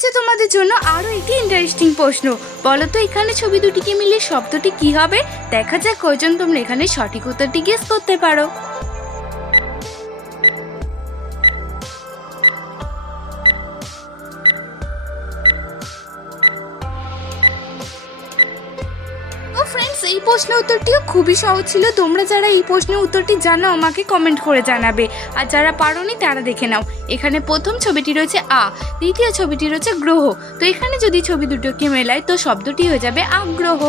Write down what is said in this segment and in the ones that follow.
রয়েছে তোমাদের জন্য আরো একটি ইন্টারেস্টিং প্রশ্ন। বলো তো এখানে ছবি দুটিকে মিলিয়ে শব্দটি কি হবে? দেখা যাক কয়জন তোমরা এখানে সঠিক উত্তরটি গেস করতে পারো। ফ্রেন্ডস, এই প্রশ্নের উত্তরটিও খুবই সহজ ছিল। তোমরা যারা এই প্রশ্নের উত্তরটি জানো আমাকে কমেন্ট করে জানাবে, আর যারা পারোনি তারা দেখে নাও। এখানে প্রথম ছবিটি রয়েছে আ, দ্বিতীয় ছবিটি রয়েছে গ্রহ। তো এখানে যদি ছবি দুটোকে মেলায় তো শব্দটি হয়ে যাবে আগ্রহ।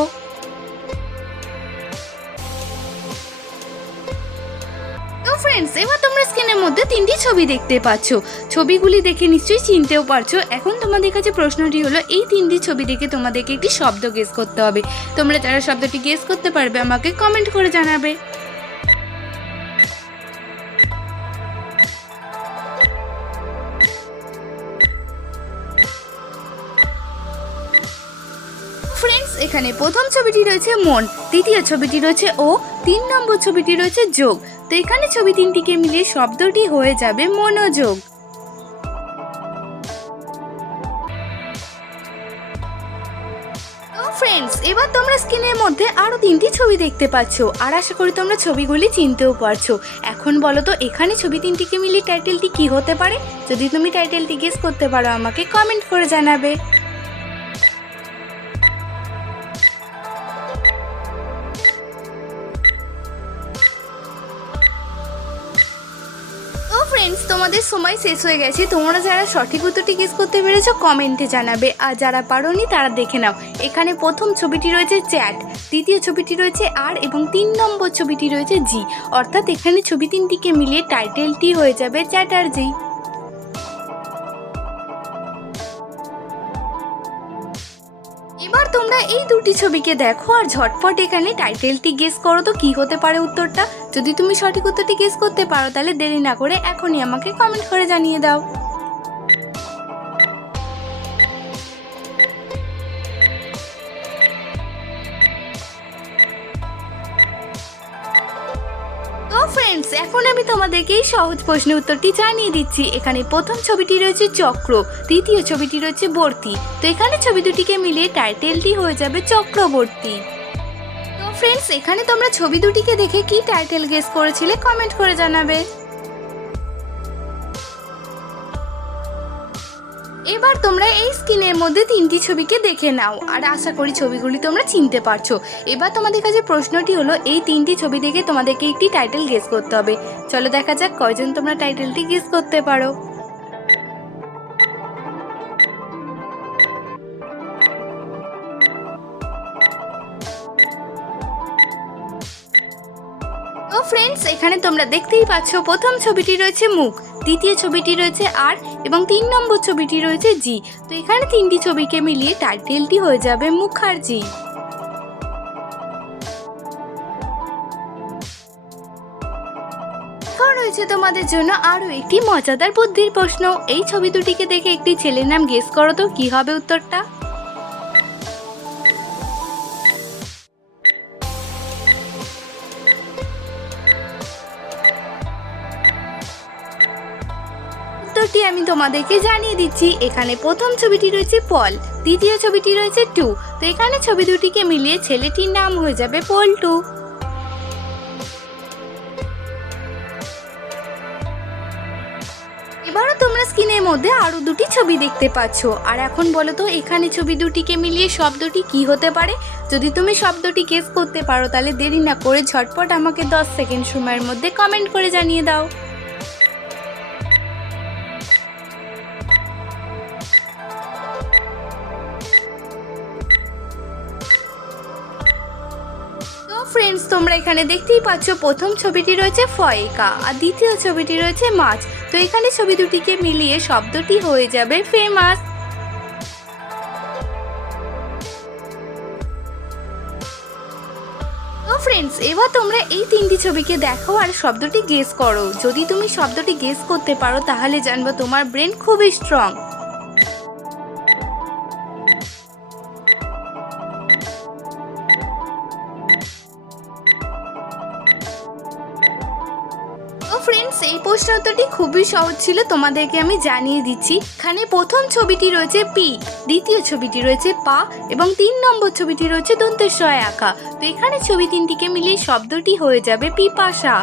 তো ফ্রেন্ডস, এবার তোমরা স্ক্রিনের মধ্যে তিনটি ছবি দেখতে পাচ্ছ। ছবিগুলি দেখে নিশ্চয়ই চিনতেও পারছো। এখন তোমাদের কাছে প্রশ্নটি হলো এই তিনটি ছবি দেখে তোমাদেরকে একটি শব্দ গেস করতে হবে। তোমরা যারা শব্দটি গেস করতে পারবে আমাকে কমেন্ট করে জানাবে। ফ্রেন্ডস, এখানে প্রথম ছবিটি রয়েছে মন, দ্বিতীয় ছবিটি রয়েছে ও, 3 নম্বর ছবিটি রয়েছে যোগ। তো এখানে ছবি তিনটিকে মিলিয়ে শব্দটি হয়ে যাবে মনোযোগ। ফ্রেন্ডস, এবার তোমরা স্ক্রিনের মধ্যে আরো তিনটি ছবি দেখতে পাচ্ছ, আর আশা করি তোমরা ছবিগুলি চিনতেও পারছো। এখন বলো তো এখানে ছবি তিনটিকে মিলিয়ে টাইটেলটি কি হতে পারে? যদি তুমি টাইটেলটি গেস করতে পারো আমাকে কমেন্ট করে জানাবে। ফ্রেন্ডস, তোমাদের সময় শেষ হয়ে গেছে। তোমরা যারা সঠিক উত্তরটি গেস করতে পেরেছো কমেন্টে জানাবে, আর যারা পারোনি তারা দেখে নাও। এখানে প্রথম ছবিটি রয়েছে চ্যাট, দ্বিতীয় ছবিটি রয়েছে আর এবং 3 নম্বর ছবিটি রয়েছে জি। অর্থাৎ এখানে ছবি তিনটিকে মিলিয়ে টাইটেলটি হয়ে যাবে চ্যাটার্জি। এবার তোমরা এই দুটি ছবিকে দেখো আর ঝটপট এখানে টাইটেলটি গেস করো তো কি হতে পারে উত্তরটা। যদি তুমি সঠিক উত্তরটি গেস করতে পারো তাহলে দেরি না করে এখনই আমাকে কমেন্ট করে জানিয়ে দাও। তো ফ্রেন্ডস, এখন আমি তোমাদেরকে এই সহজ প্রশ্নের উত্তরটি জানিয়ে দিচ্ছি। এখানে প্রথম ছবিটি রয়েছে চক্র, দ্বিতীয় ছবিটি রয়েছে বর্তি। তো এখানে ছবি দুটিকে মিলিয়ে টাইটেলটি হয়ে যাবে চক্রবর্তী। তো ফ্রেন্ডস, এখানে তোমরা ছবি দুটিকে দেখে কি টাইটেল গেস করেছিলে কমেন্ট করে জানাবে। এবার তোমরা এই স্ক্রিনের মধ্যে তিনটি ছবিকে দেখে নাও, আর আশা করি ছবিগুলি তোমরা চিনতে পারছো। এবার তোমাদের কাছে প্রশ্নটি হলো এই তিনটি ছবি দেখে তোমাদেরকে একটি টাইটেল গেস করতে হবে। চলো দেখা যাক কয়জন তোমরা টাইটেলটি গেস করতে পারো। তো ফ্রেন্ডস, এখানে তোমরা দেখতেই পাচ্ছ প্রথম ছবিটি রয়েছে মুখ, দ্বিতীয় ছবিটি রয়েছে আর এবং 3 নম্বর ছবিটি রয়েছে জি। তো এখানে তিনটি ছবিকে মিলিয়ে টাইটেলটি হয়ে যাবে মুখার্জি। এখন রয়েছে তোমাদের জন্য আরো একটি মজাদার বুদ্ধির প্রশ্ন। এই ছবি দুটিকে দেখে একটি ছেলের নাম গেস করো তো কি হবে উত্তরটা। উত্তরটি আমি তোমাদেরকে জানিয়ে দিচ্ছি। এখানে প্রথম ছবিটি রয়েছে পল, দ্বিতীয় ছবিটি রয়েছে টু। তো এখানে ছবি দুটিকে মিলিয়ে ছেলেটির নাম হয়ে যাবে পল্টু। এবারও তোমরা স্ক্রিনের মধ্যে আরো দুটি ছবি দেখতে পাচ্ছ, আর এখন বলো তো এখানে ছবি দুটিকে মিলিয়ে শব্দটি কি হতে পারে? যদি তুমি শব্দটি গেস করতে পারো তাহলে দেরি না করে ঝটপট আমাকে 10 সেকেন্ড সময়ের মধ্যে কমেন্ট করে জানিয়ে দাও। ফ্রেন্ডস, তোমরা এখানে দেখতেই পাচ্ছ প্রথম ছবিটি রয়েছে ফয়েকা আর দ্বিতীয় ছবিটি রয়েছে মাছ। তো এখানে ছবি দুটিকে মিলিয়ে শব্দটি হয়ে যাবে ফেমাস। তো ফ্রেন্ডস, এবার তোমরা এই তিনটি ছবিকে দেখো আর শব্দটি গেস করো। যদি তুমি শব্দটি গেস করতে পারো তাহলে জানবো তোমার ব্রেন খুবই স্ট্রং। ফ্রেন্ডস, এই প্রশ্ন উত্তরটি খুবই সহজ ছিল, তোমাদেরকে আমি জানিয়ে দিচ্ছি। এখানে প্রথম ছবিটি রয়েছে পি, দ্বিতীয় ছবিটি রয়েছে পা এবং 3 নম্বর ছবিটি রয়েছে দন্তেশ্বয় আঁকা। তো এখানে ছবি তিনটিকে মিলিয়ে শব্দটি হয়ে যাবে পিপাসা।